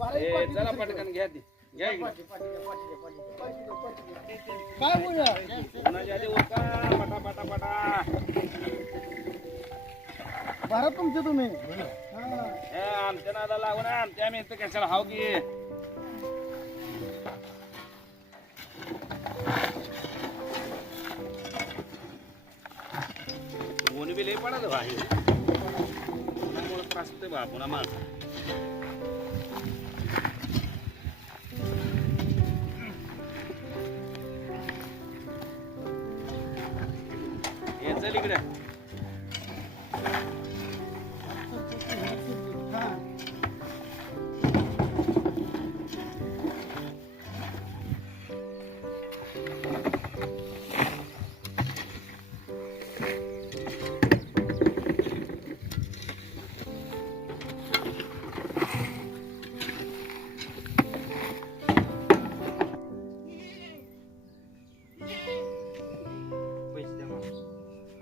ए, चला पटकन घ्या ती. घ्या इकडे. काय बोलू कोणाच्या आधी पटा पटा पटा. भरा तुमचे तुम्ही. हा. ए, आमच्या नादा लागू ना आमच्या आम्ही इथं कशाला हाव की? ऊन बी लय पडत बाहेर. उन्हामुळे त्रास होतोय बा पुन्हा माणसा चल इकडे.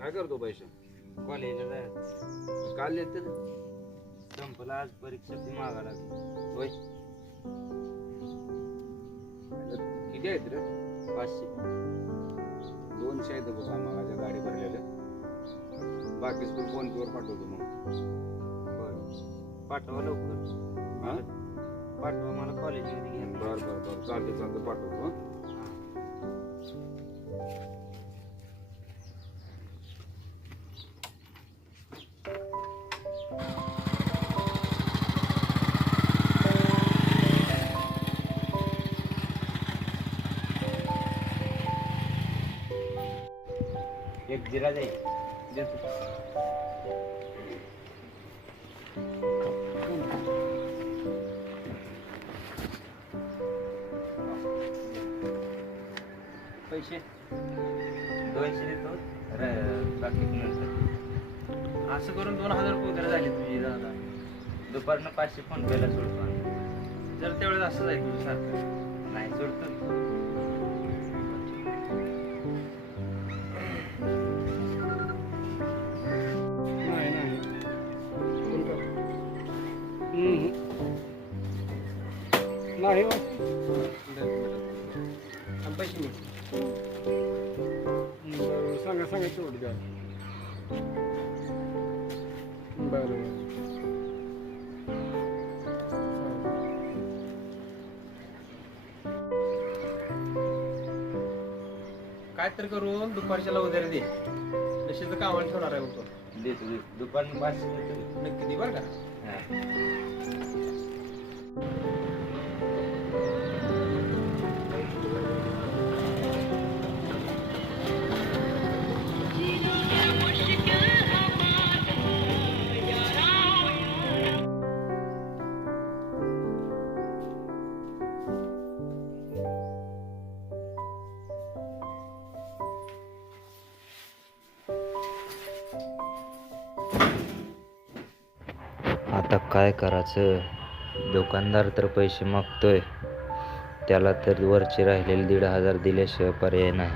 काय करतो पैसे? कॉलेजला जायचं. काल येते संपला आज परीक्षा ती मागा लागली होय? किती आहेत रे? पाचशे. दोनशे आहेत बघ आम्हाला. गाडी भरलेल्या. बाकी तू फोन पेवर पाठवतो मग. बरं. पाठवा लवकर. हा? पाठवा मला कॉलेजमध्ये घ्या. बर बर बर. चालते चालते पाठवतो हं. एक जिरा जाईल पैसे. दोनशे देतो बाकी नंतर. असं करून दोन हजार रुपये झाले तुझे दादा. दुपारनं पाचशे फोन पेला सोडतो. जर तेवढेच असं जाईल तुझं सारखं नाही सोडतो नाही हो. आणि पैसे मिळतील बरं, सांगा सांगा तेवढं द्या. बरं काय तर करून दुपारच्याला उधारी दे. तशी तर कामाला ठेवणार आहे बघतो देतो देतो दुपारनं पाचशे देतो नक्की दे बरं का? हा. आता काय करायचं? दुकानदार तर पैसे मागतोय. त्याला तर वरचे राहिलेले दीड हजार दिल्याशिवाय पर्याय नाही.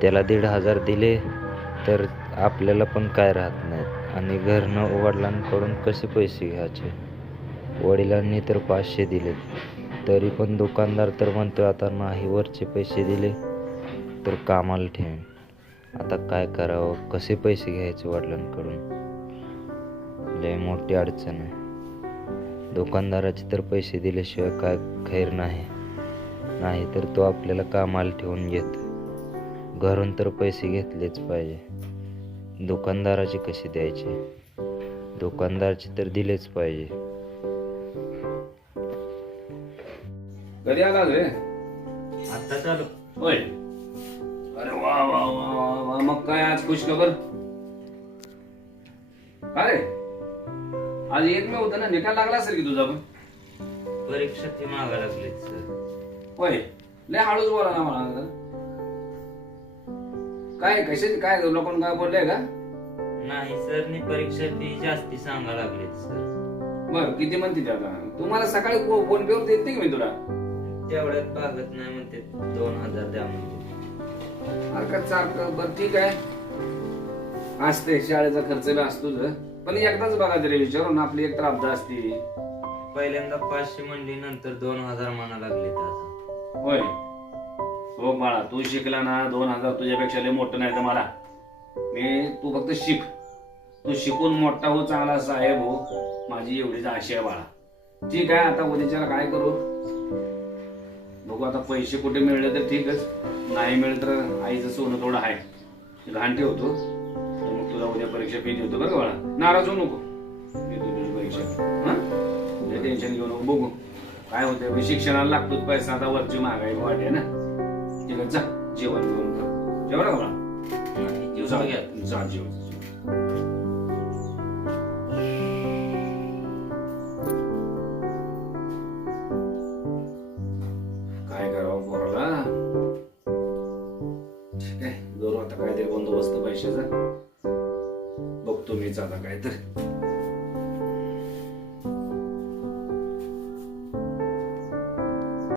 त्याला दीड हजार दिले तर आपल्याला पण काय राहत नाहीत. आणि घरनं वडिलांकडून कसे पैसे घ्यायचे? वडिलांनी तर पाचशे दिले तरी पण दुकानदार तर म्हणतोय आता नाही वरचे पैसे दिले तर कामाला ठेवेन. आता काय करावं? कसे पैसे घ्यायचे वडिलांकडून? लय मोठी अडचण आहे. दुकानदाराचे तर पैसे दिल्याशिवाय काय खैर नाही. नाही तर तो आपल्याला कामाला ठेवून घेत. घरून तर पैसे घेतलेच पाहिजे. दुकानदाराचे कसे द्यायचे? दुकानदारचे तर दिलेच पाहिजे. घरी आला रे? आता चालू. होय. अरे वा वा वा वा वा. मग काय आज खुश खबर? काय? आज एकमेव होता ना निकाल लागला असेल की तुझा पण? परीक्षा ती मागा लागली सर. होय. लय हळूच बोला ना मला आता. काय कशाची काय लोकांना काय बोलले का? नाही सरनी परीक्षा ती जास्ती सांगा लागली सर. बर किती म्हणते ते आता? तुम्हाला सकाळी फो- फोन पे वर देते की मी तुला? तेवढ्यात भागत नाही म्हणते दोन हजार द्या म्हणते हरकत सारखं बर ठीक आहे. असते शाळेचा खर्च बी असतोच पण एकदाच बघा तरी विचारून आपली एक तर अपदा असते. पहिल्यांदा पाचशे म्हणली नंतर दोन हजार म्हणा लागले त्याचा होय. हो बाळा तू शिकला ना दोन हजार तुझ्यापेक्षा लय मोठं नाही तर मला. मी तू फक्त शिक. तू शिकून मोठा हो चांगला साहेब हो. माझी एवढीच आशा आहे बाळा. ठीक आहे आता उद्याच्याला काय करू? बघू आता पैसे कुठे मिळले तर ठीकच. नाही मिळलं तर आईचं सोनं थोडं आहे घाण ठेवतो. तुला उद्या परीक्षा फी देतो बरं का बाळा? नाराज होऊ नको. देतो तुझी परीक्षा हा? टेन्शन घेऊ नको बघू. काय होतंय? शिक्षणाला लागतोच पैसा आता वरची महागाई वाटे ना. ठीक आहे जा जेवण घेऊन जा. जेवण का बाळा? जा जेवण काय करावं पोराला? ठीक आहे. आता काहीतरी बंदोबस्त पैशाचा. तुम्ही तुम्हीच काय तर